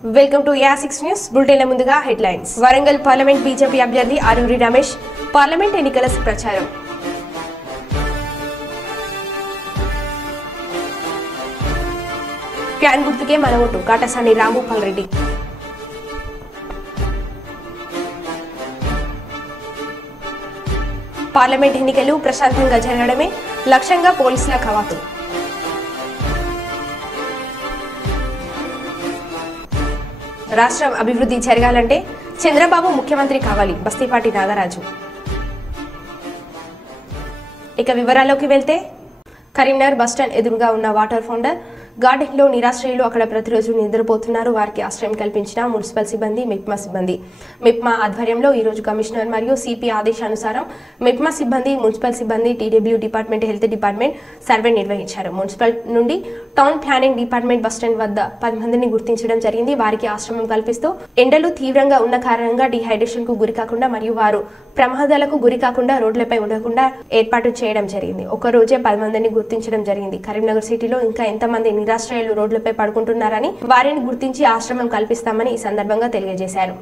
Welcome to యా6 news bulletin. ముందుగా headlines. Warangal parliament BJP అభ్యర్థి ఆరూరి రమేష్ పార్లమెంట్ ఎన్నికల ప్రచారం. ఫ్యాన్ గుర్తుకే మన ఓటు కాటసాని రాంభూపాల్ రెడ్డి. పార్లమెంట్ ఎన్నికలు ప్రశాంతంగా జరగడమే లక్ష్యంగా పోలీసుల కవాతు. రాష్ట్రం అభివృద్ధి జరగాలంటే చంద్రబాబు ముఖ్యమంత్రి కావాలి బస్తీపాటి నాగరాజు. ఇక వివరాల్లోకి వెళ్తే కరీంనగర్ బస్టాండ్ ఎదురుగా ఉన్న వాటర్ ఫౌండర్ గార్డెన్ లో నిరాశ్రయులు అక్కడ ప్రతిరోజు నిద్రపోతున్నారు. వారికి ఆశ్రయం కల్పించిన మున్సిపల్ సిబ్బంది, మెప్మా సిబ్బంది. మెప్మా ఆధ్వర్యంలో ఈ రోజు కమిషనర్ మరియు సిపి ఆదేశానుసారం మెప్మా సిబ్బంది, మున్సిపల్ సిబ్బంది, TW department, health department survey నిర్వహించారు. మున్సిపల్ నుండి టౌన్ ప్లానింగ్ డిపార్ట్మెంట్ బస్టాండ్ వద్ద 10 మందిని గుర్తించడం జరిగింది. వారికి ఆశ్రమం కల్పిస్తూ ఎండలు తీవ్రంగా ఉన్న కారణంగా డిహైడ్రేషన్ కు గురి కాకుండా మరియు వారు ప్రమాదాలకు గురి కాకుండా రోడ్లపై ఉండకుండా ఏర్పాటు చేయడం జరిగింది. ఒక రోజే 10 మందిని గుర్తించడం జరిగింది. కరీంనగర్ సిటీలో ఇంకా ఎంతమంది నిరాశ్రయాలు రోడ్లపై పడుకుంటున్నారని వారిని గుర్తించి ఆశ్రమం కల్పిస్తామని ఈ సందర్భంగా తెలియజేశారు.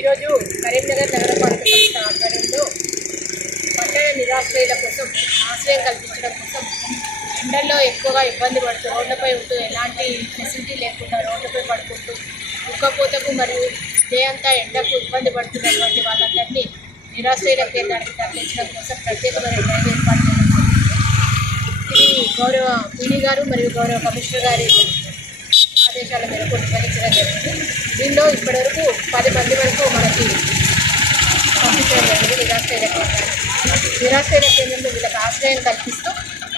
ఈరోజు కరీంనగర్ నగరపాలక సంస్థ ఆధ్వర్యంలో పట్టణ నిరాశ్రయుల కోసం ఆశ్రయం కల్పించడం కోసం ఎండల్లో ఎక్కువగా ఇబ్బంది పడుతూ రోడ్లపై ఉంటూ ఎలాంటి ఫెసిలిటీ లేకుండా రోడ్లపై పడుకుంటూ ఉక్కపోతకు మరియు డే అంతా ఎండకు ఇబ్బంది పడుతున్నటువంటి వాళ్ళందరినీ నిరాశ్రయుల కేంద్రానికి తరలించడం కోసం ప్రత్యేకమైన డ్రైవ్ ఏర్పాటు చేయడం జరిగింది. ఇది గౌరవ పీడీ గారు మరియు గౌరవ కమిషనర్ గారి ఆదేశాల మేరకు నిర్వహించడం జరిగింది. దీనిలో ఇప్పటివరకు 10 మంది వరకు మనకి పంపించడం జరిగింది. నిరాశ్రయుల కేంద్రంలో వీళ్ళకి ఆశ్రయం కల్పిస్తూ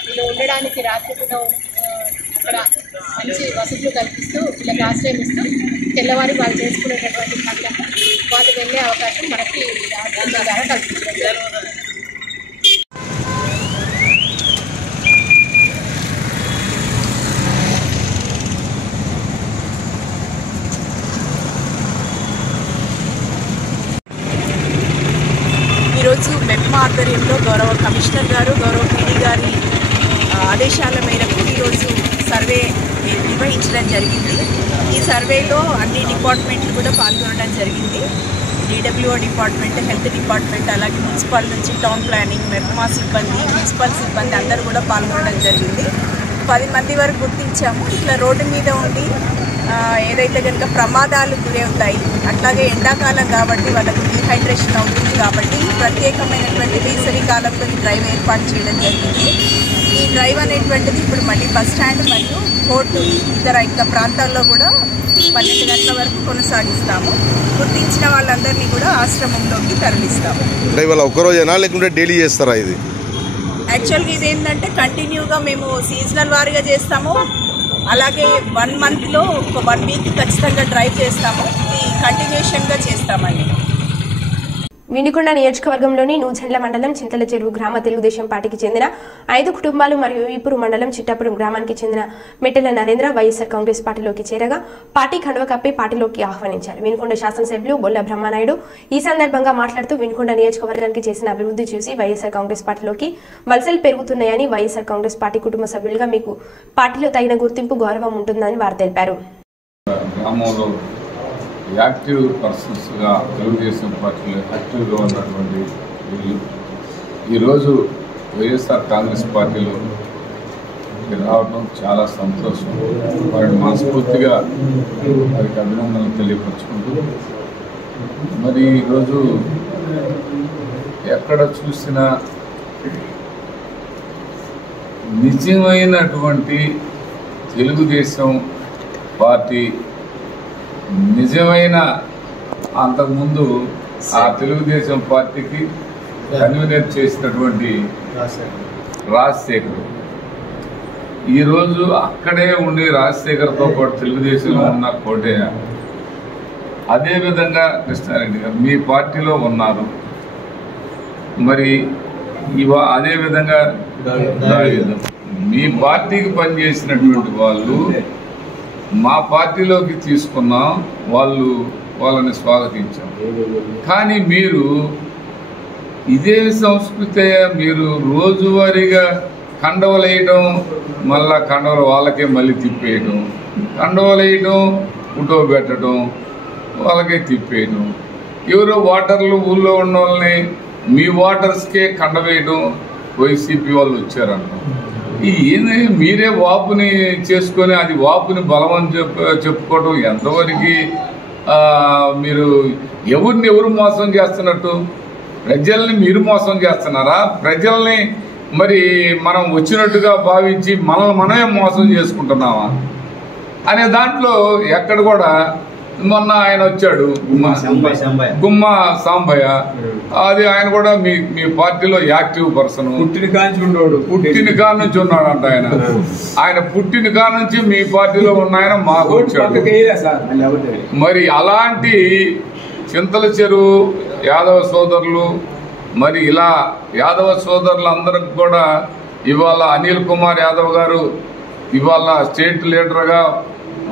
వీళ్ళు ఉండడానికి రాత్రి కూడా అక్కడ మంచి వసతులు కల్పిస్తూ వీళ్ళకి ఆశ్రయం ఇస్తూ తెల్లవారి వాళ్ళు చేసుకునేటటువంటి పనులకు వాళ్ళు వెళ్ళే అవకాశం మనకి రాజ్యాంగ ద్వారా కల్పించడం జరుగుతుంది. ఈరోజు మెప్మా ఆధ్వర్యంలో గౌరవ కమిషనర్ గారు, గౌరవ పీడీ గారి ఆదేశాల మేరకు ఈరోజు సర్వే నిర్వహించడం జరిగింది. ఈ సర్వేలో అన్ని డిపార్ట్మెంట్లు కూడా పాల్గొనడం జరిగింది. టీడబ్ల్యూఓ డిపార్ట్మెంట్, హెల్త్ డిపార్ట్మెంట్, అలాగే మున్సిపల్ నుంచి టౌన్ ప్లానింగ్, మెప్మా సిబ్బంది, మున్సిపల్ సిబ్బంది అందరూ కూడా పాల్గొనడం జరిగింది. 10 మంది వరకు గుర్తించాము. ఇట్లా రోడ్డు మీద ఉండి ఏదైతే కనుక ప్రమాదాలు గురవుతాయి, అట్లాగే ఎండాకాలం కాబట్టి వాళ్ళకు డీహైడ్రేషన్ అవుతుంది కాబట్టి ప్రత్యేకమైనటువంటి వేసవి కాలంలో ఈ డ్రైవ్ ఏర్పాటు చేయడం జరిగింది. ఈ డ్రైవ్ అనేటువంటిది ఇప్పుడు మళ్ళీ బస్ స్టాండ్ మరియు కోర్టు ఇతర ఇంకా ప్రాంతాల్లో కూడా 12 గంటల వరకు కొనసాగిస్తాము. గుర్తించిన వాళ్ళందరినీ కూడా ఆశ్రమంలోకి తరలిస్తాము. ఒక్కరోజేనా లేకుంటే డైలీ చేస్తారా? ఇది యాక్చువల్గా ఇది ఏంటంటే కంటిన్యూగా మేము సీజనల్ వారీగా చేస్తాము. అలాగే 1 మంత్లో ఒక 1 వీక్ ఖచ్చితంగా డ్రైవ్ చేస్తాము. ఇది కంటిన్యూషన్గా చేస్తామండి. వినుకొండ నియోజకవర్గంలోని నూజెండ్ల మండలం చింతల చెరువు గ్రామ తెలుగుదేశం పార్టీకి చెందిన 5 కుటుంబాలు మరియు ఈపూరు మండలం చిట్టాపురం గ్రామానికి చెందిన మెట్టెల నరేంద్ర వైఎస్ఆర్ కాంగ్రెస్ పార్టీలోకి చేరగా పార్టీ కండువ కప్పి పార్టీలోకి ఆహ్వానించారు. వినుకొండ శాసనసభ్యులు బొల్ల బ్రహ్మనాయుడు ఈ సందర్భంగా మాట్లాడుతూ వినుకొండ నియోజకవర్గానికి చేసిన అభివృద్ధి చూసి వైఎస్ఆర్ కాంగ్రెస్ పార్టీలోకి వలసలు పెరుగుతున్నాయని, వైఎస్ఆర్ కాంగ్రెస్ పార్టీ కుటుంబ సభ్యులుగా మీకు పార్టీలో తగిన గుర్తింపు, గౌరవం ఉంటుందని వారు తెలిపారు. యాక్టివ్ పర్సన్స్గా తెలుగుదేశం పార్టీలో యాక్టివ్గా ఉన్నటువంటి వీళ్ళు ఈరోజు వైఎస్ఆర్ కాంగ్రెస్ పార్టీలో రావడం చాలా సంతోషం. వారిని మనస్ఫూర్తిగా వారికి అభినందనలు తెలియపరుచుకుంటూ మరి ఈరోజు ఎక్కడ చూసినా నిజమైనటువంటి తెలుగుదేశం పార్టీ నిజమైన అంతకుముందు ఆ తెలుగుదేశం పార్టీకి కన్వీనర్ చేసినటువంటి రాజశేఖర్ ఈరోజు అక్కడే ఉండి రాజశేఖర్తో పాటు తెలుగుదేశంలో ఉన్న కోటయ్య, అదేవిధంగా కృష్ణారెడ్డి గారు మీ పార్టీలో ఉన్నారు. మరి అదేవిధంగా మీ పార్టీకి పనిచేసినటువంటి వాళ్ళు మా పార్టీలోకి తీసుకున్నాం, వాళ్ళని స్వాగతించాం. కానీ మీరు ఇదే సంస్కృతి మీరు రోజువారీగా కండవలు వేయటం, మళ్ళా కండవలు వాళ్ళకే మళ్ళీ తిప్పేయటం, కండవలు వేయటం, ఫోటో పెట్టడం, వాళ్ళకే తిప్పేయటం. ఎవరో ఓటర్లు ఊళ్ళో ఉన్న వాళ్ళని మీ ఓటర్స్కే కండ వేయడం వైసీపీ వాళ్ళు వచ్చారంట. ఏంది మీరే వాపుని చేసుకొని అది వాపుని బలం అని చెప్పుకోవడం ఎంతవరకు మీరు ఎవరు మోసం చేస్తున్నట్టు? ప్రజల్ని మీరు మోసం చేస్తున్నారా? ప్రజల్ని మరి మనం వచ్చినట్టుగా భావించి మనమే మోసం చేసుకుంటున్నామా అనే దాంట్లో ఎక్కడ కూడా మొన్న ఆయన వచ్చాడు గుమ్మ సాంబయ్య, అది ఆయన కూడా మీ పార్టీలో యాక్టివ్ పర్సన్, పుట్టిన కాడ నుంచి ఉన్నాడంట. ఆయన పుట్టిన కాడ నుంచి మీ పార్టీలో ఉన్న ఆయన మాకు వచ్చాడు. మరి అలాంటి చింతల చెరువు యాదవ సోదరులు, మరి ఇలా యాదవ సోదరులందరికి కూడా ఇవాళ అనిల్ కుమార్ యాదవ్ గారు ఇవాళ స్టేట్ లీడర్గా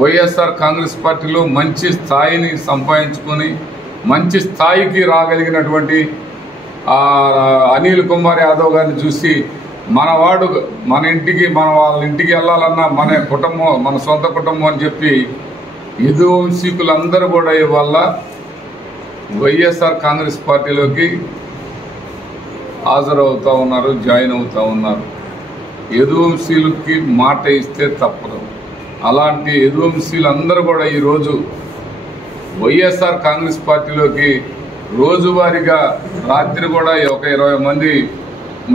వైఎస్ఆర్ కాంగ్రెస్ పార్టీలో మంచి స్థాయిని సంపాదించుకొని మంచి స్థాయికి రాగలిగినటువంటి అనిల్ కుమార్ యాదవ్ గారిని చూసి మనవాడు మన వాళ్ళ ఇంటికి వెళ్ళాలన్నా మన కుటుంబం, మన సొంత కుటుంబం అని చెప్పి యదువంశీకులందరూ కూడా ఇవాళ వైఎస్ఆర్ కాంగ్రెస్ పార్టీలోకి హాజరవుతూ ఉన్నారు, జాయిన్ అవుతూ ఉన్నారు. యదువంశీలకి మాట ఇస్తే తప్పదు. అలాంటి యదువంశీలందరూ కూడా ఈరోజు వైఎస్ఆర్ కాంగ్రెస్ పార్టీలోకి రోజువారీగా రాత్రి కూడా ఒక 20 మంది,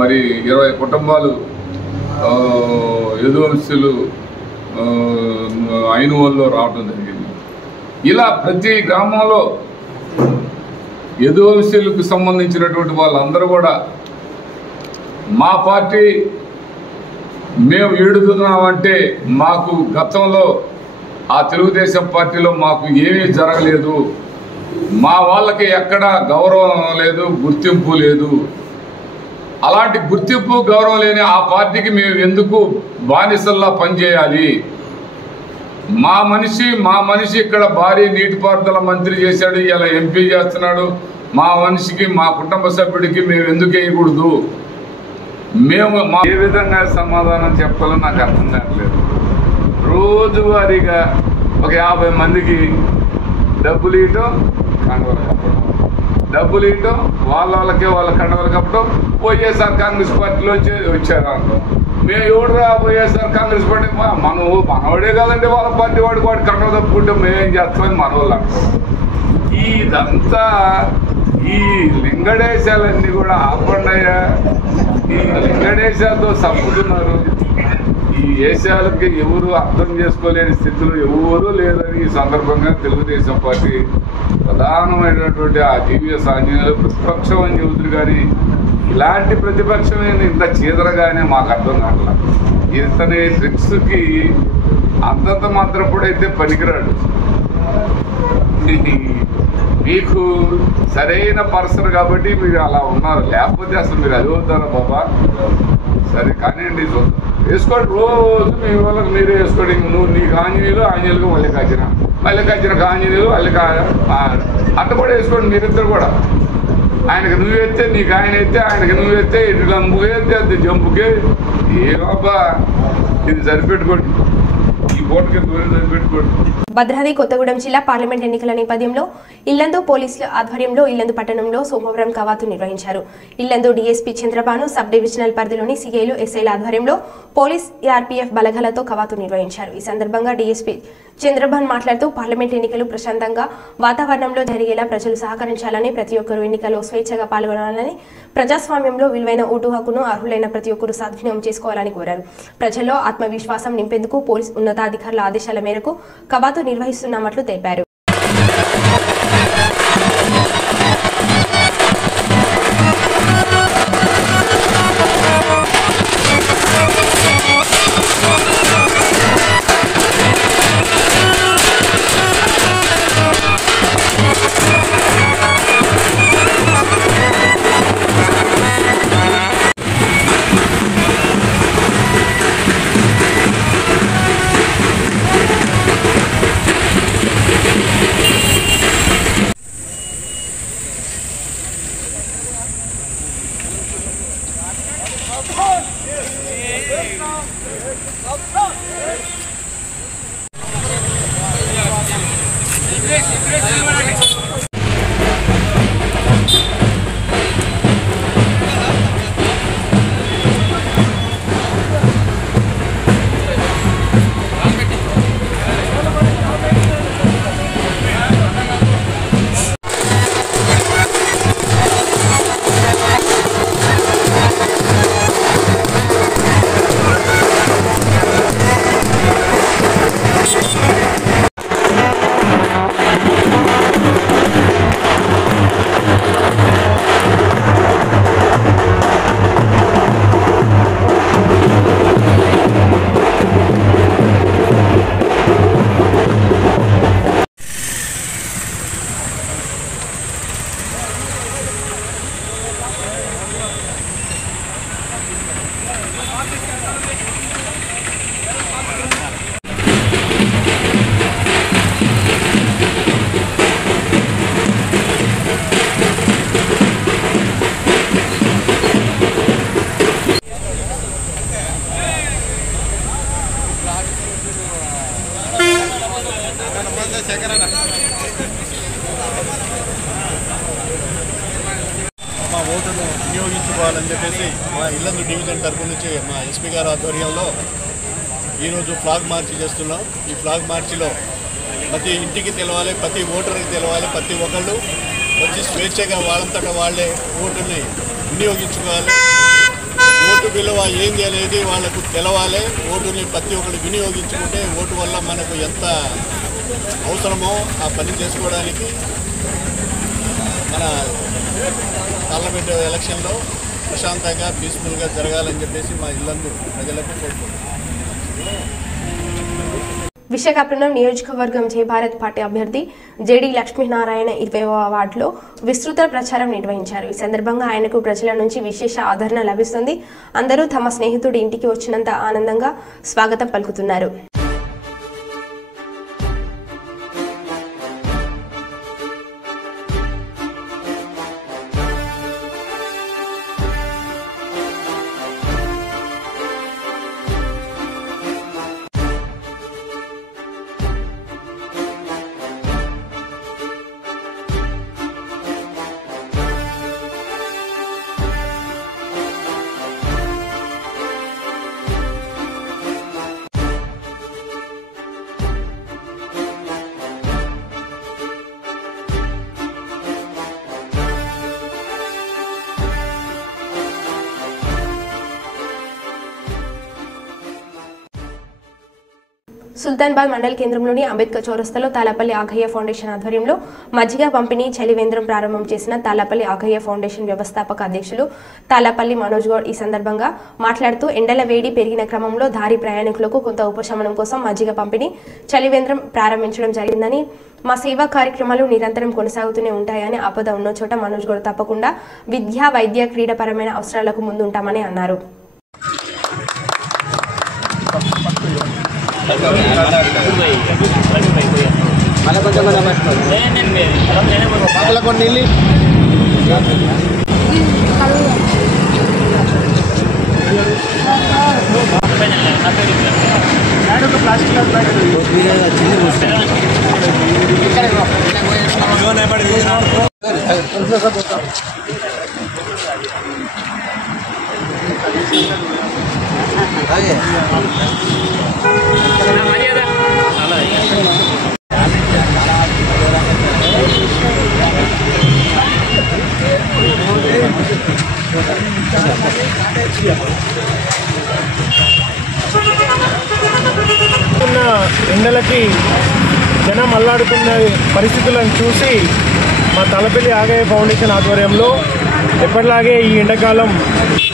మరి 20 కుటుంబాలు యదువంశీలు ఐనువల్లో రావడం జరిగింది. ఇలా ప్రతి గ్రామంలో యదువంశీలకు సంబంధించినటువంటి వాళ్ళందరూ కూడా మా పార్టీ మేము ఏడుతున్నామంటే మాకు గతంలో ఆ తెలుగుదేశం పార్టీలో మాకు ఏమీ జరగలేదు, మా వాళ్ళకి ఎక్కడా గౌరవం లేదు, గుర్తింపు లేదు. అలాంటి గుర్తింపు గౌరవం లేని ఆ పార్టీకి మేము ఎందుకు బానిసల్లా పనిచేయాలి? మా మనిషి ఇక్కడ భారీ నీటిపారుదల మంత్రి చేశాడు, ఇలా ఎంపీ చేస్తున్నాడు. మా మనిషికి, మా కుటుంబ సభ్యుడికి మేము ఎందుకు వేయకూడదు? మేము ఏ విధంగా సమాధానం చెప్పాలో నాకు అర్థం కావట్లేదు. రోజువారీగా ఒక 50 మందికి డబ్బులు ఇవ్వటం, కండవలు కప్పడం, డబ్బులు ఇవ్వటం, వాళ్ళకే వాళ్ళ కండవలు కప్పడం. వైఎస్ఆర్ కాంగ్రెస్ పార్టీలోంచి వచ్చారు అంటాం. మేము ఎవడురా వైఎస్ఆర్ కాంగ్రెస్ పార్టీ, మనవాడే కాదండి వాళ్ళ పార్టీ వాడి కండవ తప్పుకుంటే మేమేం చేస్తామని మనవాళ్ళు అంటాం. ఇదంతా ఈ లింగడేశాలన్నీ కూడా ఆపండయ్యా. ఈ లింగడేశాలతో చంపుతున్నారు. ఈ దేశాలకి ఎవరు అర్థం చేసుకోలేని స్థితిలో ఎవరూ లేదని ఈ సందర్భంగా తెలుగుదేశం పార్టీ ప్రధానమైనటువంటి ఆ జీవీఎస్ ఆంజనేయులు ప్రతిపక్షం అని చెబుతురు. కానీ ఇలాంటి ప్రతిపక్షమైన ఇంత చీదరగానే మాకు అర్థం కావట్లా. ఇతని ట్రిక్స్కి అంతంత మాత్రప్పుడైతే పనికిరాడు. మీకు సరైన పర్సన్ కాబట్టి మీరు అలా ఉన్నారు, లేకపోతే అసలు మీరు అది అవుతారా బాబా? సరే కానివ్వండి, చూద్దాం, వేసుకోండి. రోజు మీ వాళ్ళకి మీరే వేసుకోండి. నువ్వు నీకు ఆంజనేయులకు మల్లికార్జునకు ఆంజనేయులు అట్ట కూడా వేసుకోండి. మీరిద్దరు కూడా ఆయనకు నువ్వు ఎత్తే నీకు ఆయన ఎత్తే, ఆయనకి నువ్వు ఎత్తే ఇటు గంపుకే ఎత్తే అది జంపుకే. ఏ బాబా ఇది సరిపెట్టుకోండి, ఈ పూటకి సరిపెట్టుకోండి. భద్రాద్రి కొత్తగూడెం జిల్లా పార్లమెంట్ ఎన్నికల నేపథ్యంలో ఇల్లందు పోలీసుల ఆధ్వర్యంలో ఇల్లందు పట్టణంలో సోమవారం కవాతు నిర్వహించారు. Yellandu DSP Chandrabhanu sub divisional పరిధిలోని సీఐలు ఎస్ఐల ఆధ్వర్యంలో పోలీస్ ఆర్పీఎఫ్ బలగాలతో కవాతు నిర్వహించారు. ఈ సందర్భంగా డీఎస్పీ చంద్రబాన్ మాట్లాడుతూ పార్లమెంట్ ఎన్నికలు ప్రశాంతంగా వాతావరణంలో జరిగేలా ప్రజలు సహకరించాలని, ప్రతి ఒక్కరూ ఎన్నికల్లో స్వేచ్ఛగా పాల్గొనాలని, ప్రజాస్వామ్యంలో విలువైన ఓటు హక్కును అర్హులైన ప్రతి ఒక్కరూ సద్వినియోగం చేసుకోవాలని కోరారు. ప్రజల్లో ఆత్మవిశ్వాసం నింపేందుకు పోలీస్ ఉన్నతాధికారుల ఆదేశాల మేరకు కవాతు నిర్వహిస్తున్నామట్లు తెలిపారు. మా ఓటును వినియోగించుకోవాలని చెప్పేసి మా ఇల్లందు డివిజన్ తరపు నుంచి మా ఎస్పీ గారి ఆధ్వర్యంలో ఈరోజు ఫ్లాగ్ మార్చ్ చేస్తున్నాం. ఈ ఫ్లాగ్ మార్చిలో ప్రతి ఇంటికి తెలవాలి, ప్రతి ఓటర్కి తెలవాలి, ప్రతి ఒక్కళ్ళు వచ్చి స్వేచ్ఛగా వాళ్ళంతటా వాళ్ళే ఓటుని వినియోగించుకోవాలి. ఓటు విలువ ఏంది అనేది వాళ్ళకు తెలవాలి. ఓటుని ప్రతి ఒక్కరు వినియోగించుకుంటే ఓటు వల్ల మనకు ఎంత అవసరమో ఆ పని చేసుకోవడానికి మన పార్లమెంట్ ఎలక్షన్లో ప్రశాంతంగా పీస్ఫుల్గా జరగాలని చెప్పేసి మా ఇల్లందు ప్రజలకు కోరుకుంటున్నాం. విశాఖపట్నం నియోజకవర్గం జయ భారత్ పార్టీ అభ్యర్థి జేడి లక్ష్మీనారాయణ 20వ వార్డులో విస్తృత ప్రచారం నిర్వహించారు. ఈ సందర్భంగా ఆయనకు ప్రజల నుంచి విశేష ఆదరణ లభిస్తుంది. అందరూ తమ స్నేహితుడి ఇంటికి వచ్చినంత ఆనందంగా స్వాగతం పలుకుతున్నారు. సుల్తాన్బాద్ మండల కేంద్రంలోని అంబేద్కర్ చౌరస్తాలో తాలాపల్లి ఆగయ్య ఫౌండేషన్ ఆధ్వర్యంలో మజ్జిగ పంపిణీ చలివేంద్రం ప్రారంభం చేసిన తాలాపల్లి ఆగయ్య ఫౌండేషన్ వ్యవస్థాపక అధ్యక్షులు తాలాపల్లి మనోజ్ గౌడ్ ఈ సందర్భంగా మాట్లాడుతూ ఎండల వేడి పెరిగిన క్రమంలో దారి ప్రయాణికులకు కొంత ఉపశమనం కోసం మజ్జిగ పంపిణీ చలివేంద్రం ప్రారంభించడం జరిగిందని, మా సేవా కార్యక్రమాలు నిరంతరం కొనసాగుతూనే ఉంటాయని, ఆపద ఉన్న చోట మనోజ్ గౌడ్ తప్పకుండా విద్యా, వైద్య, క్రీడాపరమైన అవసరాలకు ముందుంటామని అన్నారు. ఎండలకి జనం అల్లాడుతున్న పరిస్థితులను చూసి మా తాలాపల్లి ఆగయ్య ఫౌండేషన్ ఆధ్వర్యంలో ఎప్పటిలాగే ఈ ఎండాకాలం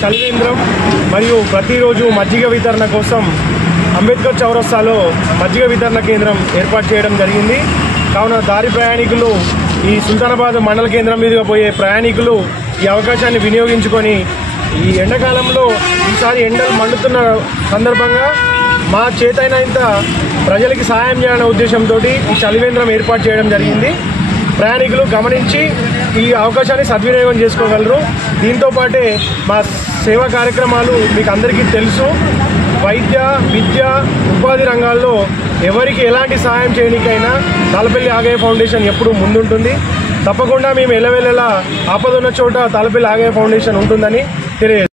చలివేంద్రం మరియు ప్రతిరోజు మజ్జిగ వితరణ కోసం అంబేద్కర్ చౌరస్తాలో మజ్జిగ వితరణ కేంద్రం ఏర్పాటు చేయడం జరిగింది. కావున దారి ప్రయాణికులు, ఈ సుల్తానాబాద్ మండల కేంద్రం మీదుగా పోయే ప్రయాణికులు ఈ అవకాశాన్ని వినియోగించుకొని ఈ ఎండాకాలంలో ఈసారి ఎండలు మండుతున్న సందర్భంగా మా చేతైనంత ప్రజలకి సహాయం చేయాలనే ఉద్దేశంతో ఈ చలివేంద్రం ఏర్పాటు చేయడం జరిగింది. ప్రయాణికులు గమనించి ఈ అవకాశాన్ని సద్వినియోగం చేసుకోగలరు. దీంతోపాటే మా సేవా కార్యక్రమాలు మీకు అందరికీ తెలుసు. వైద్య, విద్య, ఉపాధి రంగాల్లో ఎవరికి ఎలాంటి సహాయం చేయడానికైనా తాళపల్లి ఆగయ్య ఫౌండేషన్ ఎప్పుడూ ముందుంటుంది. తప్పకుండా మేము ఎల్లవెల్లలా ఆపదున్న చోట తాళపల్లి ఆగయ్య ఫౌండేషన్ ఉంటుందని తెలియజేస్తాం.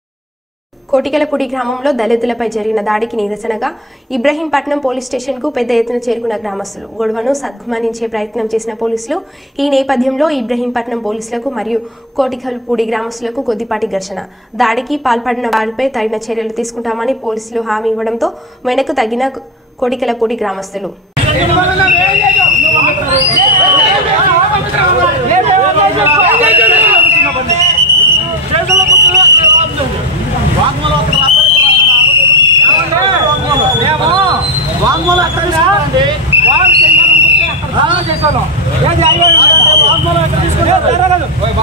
కోటికలపూడి గ్రామంలో దళితులపై జరిగిన దాడికి నిరసనగా ఇబ్రహీంపట్నం పోలీస్ స్టేషన్కు పెద్ద ఎత్తున చేరుకున్న గ్రామస్తులు గొడవను సద్గుమానించే ప్రయత్నం చేసిన పోలీసులు. ఈ నేపథ్యంలో ఇబ్రహీంపట్నం పోలీసులకు మరియు కోటికలపూడి గ్రామస్తులకు కొద్దిపాటి ఘర్షణ. దాడికి పాల్పడిన వారిపై తగిన చర్యలు తీసుకుంటామని పోలీసులు హామీ ఇవ్వడంతో వెనక్కు తగ్గిన కోటికలపూడి గ్రామస్తులు.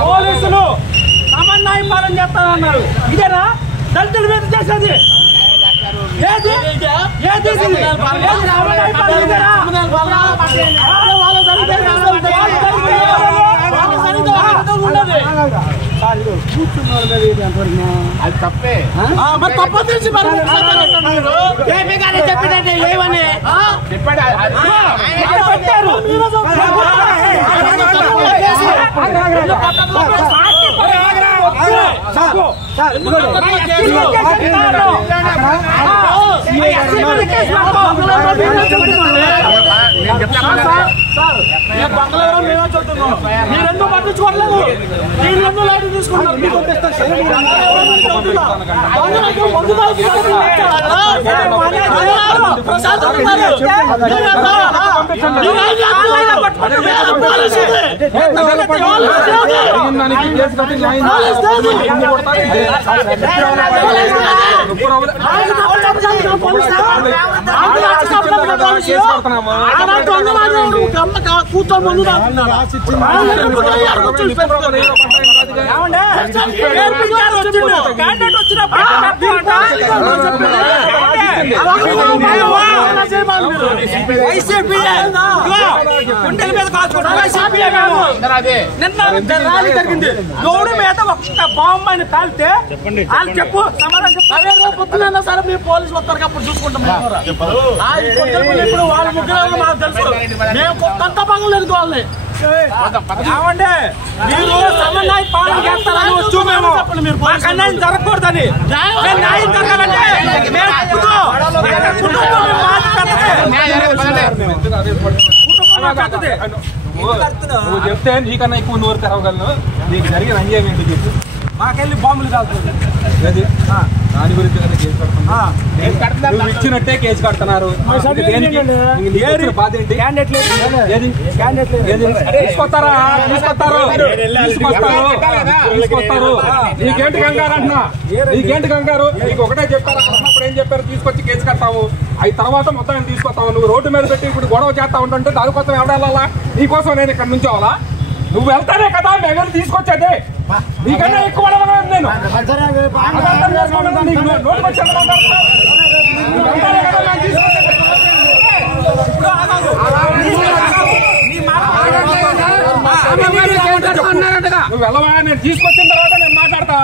పోలీసులు సమన్వయం పాలన చేస్తానన్నారు. ఇదేనా దళితుల మీద చేసేది? అది తప్పే. మరి తప్ప తెలిసి చెప్పినట్టే ఏమని పెట్టారు. మీరెందుకు పట్టించుకోవట్లేదు? మీరెందుకు లైట్ తీసుకుంటారు? కూర్చొని ముందు ర్యాలీ జరిగింది. రోడ్డు మీద ఒక్క బాంబు అని కాలితే వాళ్ళు చెప్పు సమాధానం పొద్దున సరే మీరు పోలీసులు వస్తారు అప్పుడు చూసుకుంటాం. ఇప్పుడు వాళ్ళ ముగ్గురు మాకు తెలుసు. మేము కొత్త పనులు ఎదుర్కోవాలి. ఏమంటే మీరు సమన్వయ పాలన చేస్తారని వచ్చు. మేము మాకు అన్యాయం జరగకూడదని, న్యాయం జరగాలంటే నువ్వు చెప్తే నీకన్నా ఎక్కువ నోరు తెరవగలను. నీకు జరిగిన అన్యాయం ఏంటి చెప్పు. మాకెళ్ళి బాంబులు కాల్తుంది. దాని గురించి నువ్వు ఇచ్చినట్టే కేసు కడుతున్నారు. బాధ ఏంటి? తీసుకొస్తారు నీకేంటి కంగారు అంటున్నా? నీకేంటి కంగారు? నీకు ఒకటే చెప్పారు. అన్నప్పుడు ఏం చెప్పారు? తీసుకొచ్చి కేసు కట్టావు. అవి తర్వాత మొత్తం తీసుకొస్తావు. నువ్వు రోడ్డు మీద పెట్టి ఇప్పుడు గొడవ చేస్తా ఉంటుంటే దానికోసం ఎవడెళ్ళాలా? నీకోసం నేను ఇక్కడ నుంచి అవ్వాలా? నువ్వు వెళ్తానే కదా మేము తీసుకొచ్చేది. నీకన్నా ఎక్కువ నేను నువ్వు వెళ్ళవా? నేను తీసుకొచ్చిన తర్వాత నేను మాట్లాడతా.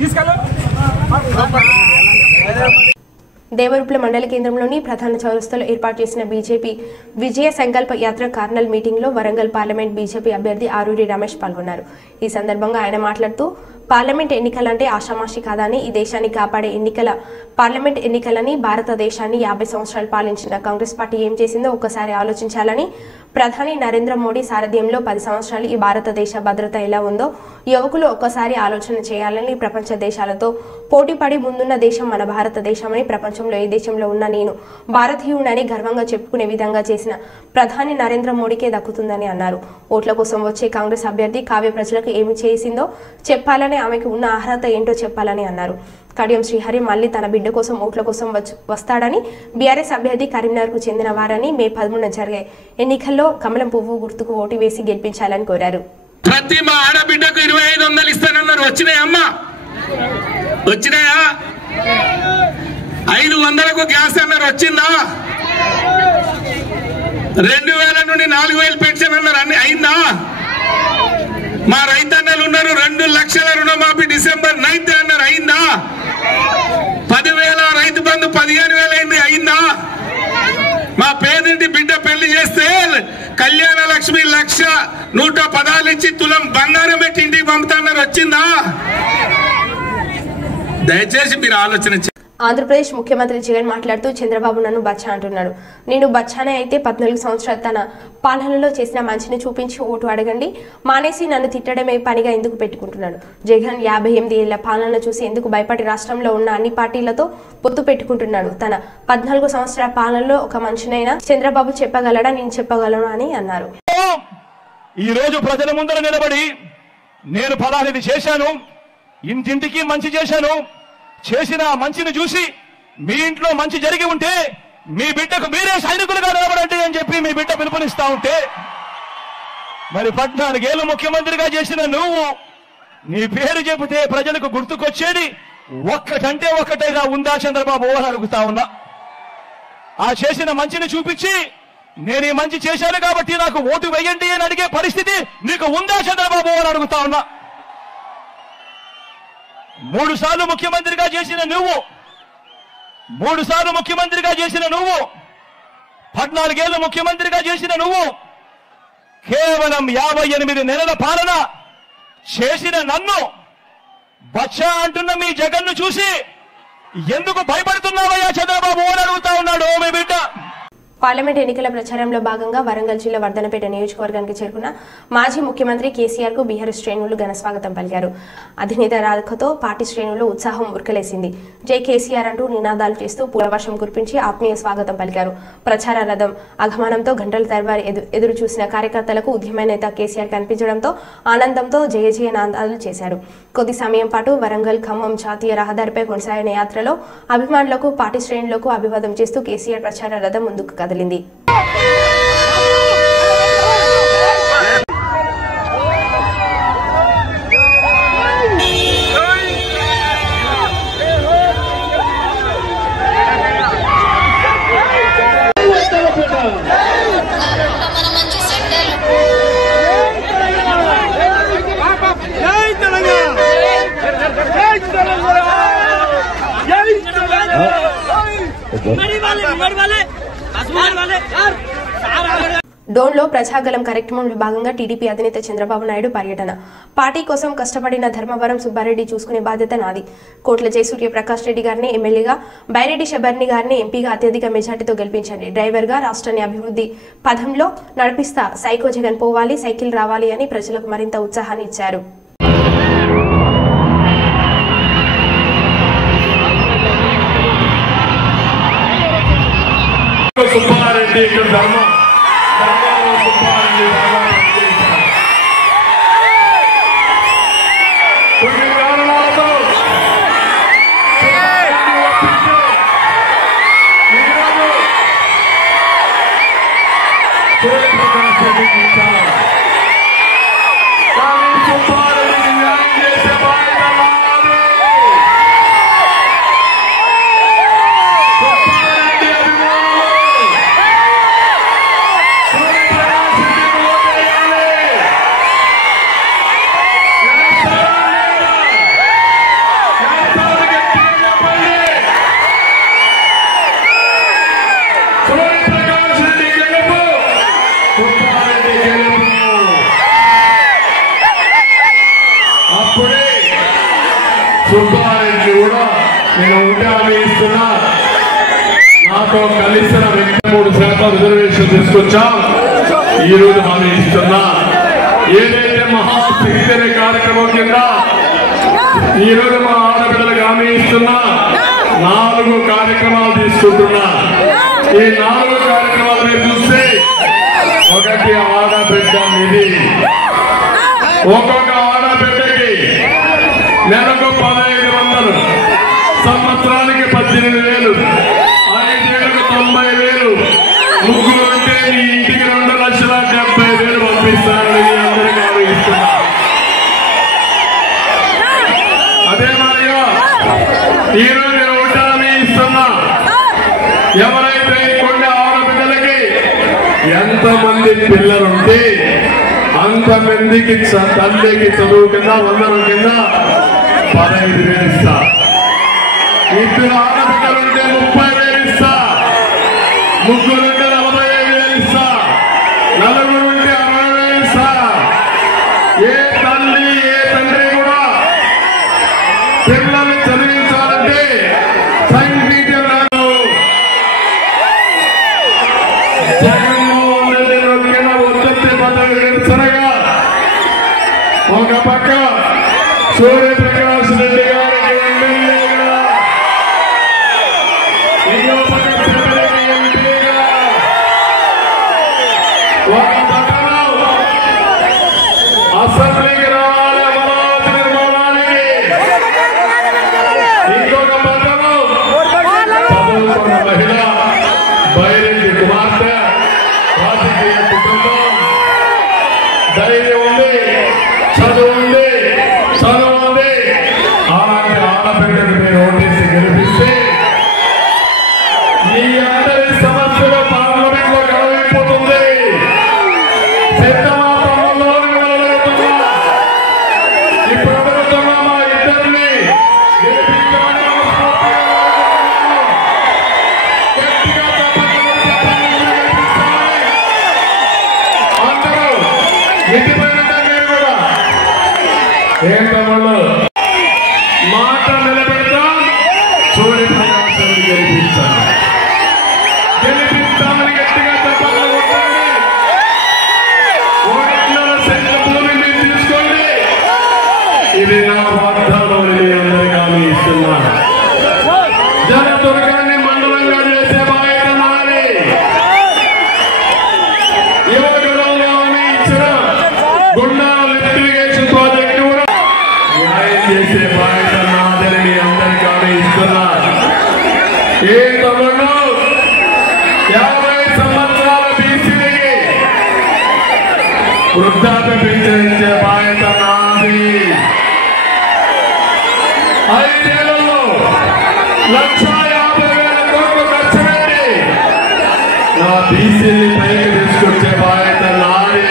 తీసుకెళ్ళు. దేవరూపల మండల కేంద్రంలోని ప్రధాన చౌరస్తాలో ఏర్పాటు చేసిన బీజేపీ విజయ సంకల్ప యాత్ర కార్నల్ మీటింగ్లో వరంగల్ పార్లమెంట్ బీజేపీ అభ్యర్థి ఆరూరి రమేష్ పాల్గొన్నారు. ఈ సందర్భంగా ఆయన మాట్లాడుతూ పార్లమెంట్ ఎన్నికలంటే ఆషామాషి కాదని, ఈ దేశాన్ని కాపాడే పార్లమెంట్ ఎన్నికలని, భారతదేశాన్ని 50 సంవత్సరాలు పాలించిన కాంగ్రెస్ పార్టీ ఏం చేసిందో ఒక్కసారి ఆలోచించాలని, ప్రధాని నరేంద్ర మోడీ సారథ్యంలో 10 సంవత్సరాలు ఈ భారతదేశ భద్రత ఎలా ఉందో యువకులు ఒక్కసారి ఆలోచన చేయాలని, ప్రపంచ దేశాలతో పోటీపడి ముందున్న దేశం మన భారతదేశమని, ప్రపంచంలో ఏ దేశంలో ఉన్నా నేను భారతీయుడని గర్వంగా చెప్పుకునే విధంగా చేసిన ప్రధాని నరేంద్ర మోడీకే దక్కుతుందని అన్నారు. ఓట్ల కోసం వచ్చే కాంగ్రెస్ అభ్యర్థి కావ్య ప్రజలకు ఏమి చేసిందో చెప్పాలని, ఆమెకు ఉన్న అర్హత ఏంటో చెప్పాలని అన్నారు. కడియం శ్రీహరి మళ్లీ తన బిడ్డ కోసం ఓట్ల కోసం వస్తాడని, బీఆర్ఎస్ అభ్యర్థి కరీంనగర్కు చెందిన వారని, మే 13న జరిగే ఎన్నికల్లో కమలం పువ్వు గుర్తుకు ఓటు వేసి గెలిపించాలని కోరారు. ప్రతి మా ఆడబిడ్డకు 2500 ఇస్తానన్నారు. వచ్చినాయమ్మా? వచ్చినాయా? 500కు గ్యాస్ అన్నారు. వచ్చిందా? 2000 నుండి 4000 పెన్షన్ అన్నారు. అన్ని అయిందా? మా రైతన్నలు ఉన్నారు 2 లక్షల రుణమాఫీ డిసెంబర్ 9th అన్నారు, అయిందా? 10,000 రైతు బంధు 15,000 అయింది, అయిందా? మా పేదింటి బిడ్డ పెళ్లి చేస్తే కళ్యాణ లక్ష్మి 1,110 ఇచ్చి తులం బంగారం పెట్టి ఇంటికి పంపుతున్నారు, వచ్చిందా? దయచేసి మీరు ఆలోచన. ఆంధ్రప్రదేశ్ ముఖ్యమంత్రి జగన్ మాట్లాడుతూ చంద్రబాబు నన్ను బచ్చా అంటున్నాడు. నేను బచ్చానే అయితే 14 సంవత్సరాలు తన పాలనలో చేసిన మంచిని చూపించి ఓటు అడగండి, మానేసి నన్ను తిట్టడమే పనిగా ఎందుకు పెట్టుకుంటున్నాడు? జగన్ 58 ఏళ్ల పాలన చూసి ఎందుకు భయపడి రాష్ట్రంలో ఉన్న అన్ని పార్టీలతో పొత్తు పెట్టుకుంటున్నాడు? తన 14 సంవత్సరాల పాలనలో ఒక మనిషినైనా చంద్రబాబు చెప్పగలడా? నేను చెప్పగలను అని అన్నారు. ఈ రోజు ప్రజల ముందర నిలబడి నేను ఫలానిది చేశాను, ఇంటింటికి మంచి చేశాను, చేసిన మంచిని చూసి మీ ఇంట్లో మంచి జరిగి ఉంటే మీ బిడ్డకు మీరే సైనికులుగా నిలబడండి అని చెప్పి మీ బిడ్డ పిలుపునిస్తా ఉంటే, మరి 14 ఏళ్ళు ముఖ్యమంత్రిగా చేసిన నువ్వు నీ పేరు చెబితే ప్రజలకు గుర్తుకొచ్చేది ఒక్కటంటే ఒక్కటేగా ఉందా చంద్రబాబు అని అడుగుతా ఉన్నా. ఆ చేసిన మంచిని చూపించి నేను ఈ మంచి చేశాను కాబట్టి నాకు ఓటు వేయండి అని అడిగే పరిస్థితి నీకు ఉందా చంద్రబాబు అని అడుగుతా ఉన్నా. 3 సార్లు ముఖ్యమంత్రిగా చేసిన నువ్వు 14 ఏళ్ళు ముఖ్యమంత్రిగా చేసిన నువ్వు కేవలం 58 నెలల పాలన చేసిన నన్ను బచ్చా అంటున్న మీ జగన్ను చూసి ఎందుకు భయపడుతున్నావయ్యా చంద్రబాబు అని అడుగుతా ఉన్నాడు మీ బిడ్డ. పార్లమెంట్ ఎన్నికల ప్రచారంలో భాగంగా వరంగల్ జిల్లా వర్ధనపేట నియోజకవర్గానికి చేరుకున్న మాజీ ముఖ్యమంత్రి కేసీఆర్ కు బీహార్ శ్రేణులు ఘన స్వాగతం పలికారు. అధినేత రాధతో పార్టీ శ్రేణులు ఉత్సాహం ఉరకలేసింది. జై కేసీఆర్ అంటూ నినాదాలు చేస్తూ పూలవర్షం కురిపించి ఆత్మీయ స్వాగతం పలికారు. ప్రచార రథం ఆగమనంతో గంటల తరబడి ఎదురు చూసిన కార్యకర్తలకు ఉద్యమ నేత కేసీఆర్ కనిపించడంతో ఆనందంతో జయ జయ నాదాలు చేశారు. కొద్ది సమయం పాటు వరంగల్ ఖమ్మం జాతీయ రహదారిపై కొనసాగిన యాత్రలో అభిమానులకు పార్టీ శ్రేణులకు అభివాదం చేస్తూ కేసీఆర్ ప్రచార రథం ముందుకు కదిలింది. డోన్లో ప్రజాగలం కార్యక్రమంలో భాగంగా టీడీపీ అధినేత చంద్రబాబు నాయుడు పర్యటన. పార్టీ కోసం కష్టపడిన ధర్మవరం సుబ్బారెడ్డి చూసుకునే బాధ్యత నాది. కోట్ల జయసూర్య ప్రకాష్ రెడ్డి గారిని ఎమ్మెల్యేగా, బైరెడ్డి శబర్ని గారిని ఎంపీగా అత్యధిక మెజార్టీతో గెలిపించండి. డ్రైవర్గా రాష్ట్రాన్ని అభివృద్ధి పథంలో నడిపిస్తా. సైకో జగన్ పోవాలి, సైకిల్ రావాలి అని ప్రజలకు మరింత ఉత్సాహాన్ని ఇచ్చారు. సుబ్బారెడ్డి ఇక్కడ ధర్మవరం సుబ్బారెడ్డి కొన్ని కారణాలతో సూర్యప్రకాష్ రెడ్డికి ఇచ్చారు. కానీ సుబ్బారెడ్డికి న్యాయం చేసే బాధ్యత నాది. సుబ్బారెడ్డి అభిమానులు సూర్యప్రకాష్ రెడ్డికి ఓటేయాలి. సూర్యప్రకాష్ రెడ్డి గెలుపు, సుబ్బారెడ్డి గెలుపు. అప్పుడే సుబ్బారెడ్డి కూడా నేను ఉంటే హామీ ఇస్తున్నా, నాతో కలిసిన 3% రిజర్వేషన్ తీసుకొచ్చాం. ఈ రోజు హామీ ఇస్తున్నా, ఏదైతే మహాశక్తి అనే కార్యక్రమం కింద ఈ రోజు మా ఆడపిల్లలకు హామీ ఇస్తున్నా, 4 కార్యక్రమాలు తీసుకుంటున్నా. ఈ 4 కార్యక్రమాలు మీరు చూస్తే, ఒకటి ఆడబిడ్డ నిధి. ఒక్కొక్క ఆడబిడ్డకి నెలకు 1,500, సంవత్సరానికి 18,000, 5 ఏళ్లకు 90,000, ముగ్గురు అంటే ఈ ఇంటికి 2,70,000 పంపిస్తారని మీ అందరికీ ఆలోచిస్తున్నా. అదే మాదిరిగా ఈరోజు నేను హామీ ఇస్తున్నా, ఎవరైతే కొన్ని ఆడబిడ్డలకి ఎంతమంది పిల్లలుంటే అంతమందికి తల్లికి చదువు కింద వందనం కింద 15,000 ఇస్తా. ఇద్దరు ఆడపిల్లలుంటే 30,000 ఇస్తా. ముగ్గురుంటే 45,000 ఇస్తా. నలుగురుంటే 60,000 ఇస్తా. ఏ తల్లి ఏ తండ్రి కూడా పిల్లల్ని చదివించాలంటే సంగీతం జగన్మోహన్ రెడ్డి నొక్కిన ఉత్పత్తి పదవి నిరసనగా ఒక పక్క సూర్యప్రకాష్ రెడ్డి గారికి ఎమ్మెల్యేగా, ఇంకో పక్క చెన్నైకి ఎంపీగా, ఒక పక్కన అసెంబ్లీకి రావాలి అమరావతి నిర్మాణానికి, ఇంకొక పక్కన చదువుకున్న మహిళ బైరెడ్డి కుమార్తె, రాజకీయ కుటుంబం, ధైర్యం ఉంది, చదువు ఉంది, చదువు ఉంది. అలాంటి ఆడబిడ్డను మీరు ఓటేసి గెలిపిస్తే మీ అందరి సమస్యలు పార్లమెంట్ లో గడవైపోతుంది. సిద్ధమా తమ్ముళ్ళని గెలవగలుగుతున్నా. ఇప్పుడు అడుగుతున్నా మా ఇద్దరిని గెలిపించమని మనస్ఫూర్తిగా గట్టిగా అందరూ ఇంటిపోయిన మీరు కూడా ఏంటమ్మలు మాట నిలబెడతాం. సూర్యప్రకాశ్ గెలిపించాలి, గెలిపిస్తామని గట్టిగా చెప్పాలి. ఓడిన్నర సెంట్ల భూమి మీరు తీసుకోండి. ఇది నా వాగ్దానం అని అందరికీ హామీ ఇస్తున్నాను. జనదుర్గాన్ని మండలంగా చేసే బాధ్యత నాది. యువకులంలో హామీ ఇచ్చిన గుండాల లిఫ్ట్ ఇరిగేషన్ ప్రాజెక్టు కూడా న్యాయం చేసే బాధ్యత నాదని మీ అందరికీ హామీ ఇస్తున్నాను. ఏ తమ్ముడు 50 సంవత్సరాల బీసీలకి వృద్ధాప్య పింఛన్ ఇచ్చే బాధ్యత నాది. 5 ఏళ్లలో 1,50,000 కోట్లు ఖర్చు పెట్టి నా బీసీని పైకి తీసుకొచ్చే బాధ్యత నాది.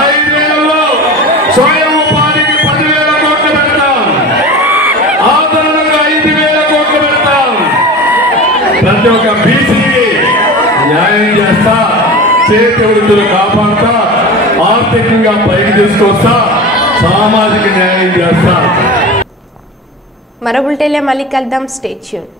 5 ఏళ్లలో స్వయం ఉపాధికి 10,000 కోట్లు పెడతాం. ఆదరణకు 5,000 కోట్లు పెడతాం. ప్రతి ఒక్క బీసీకి న్యాయం చేస్తా, చేతి వృత్తులు కాపాడుతా, ఆర్థికంగా పైకి తీసుకొస్తా, సామాజిక న్యాయం చేస్తా. మరో బులెటిన్లో మళ్ళీ కలుద్దాం. Stay tune.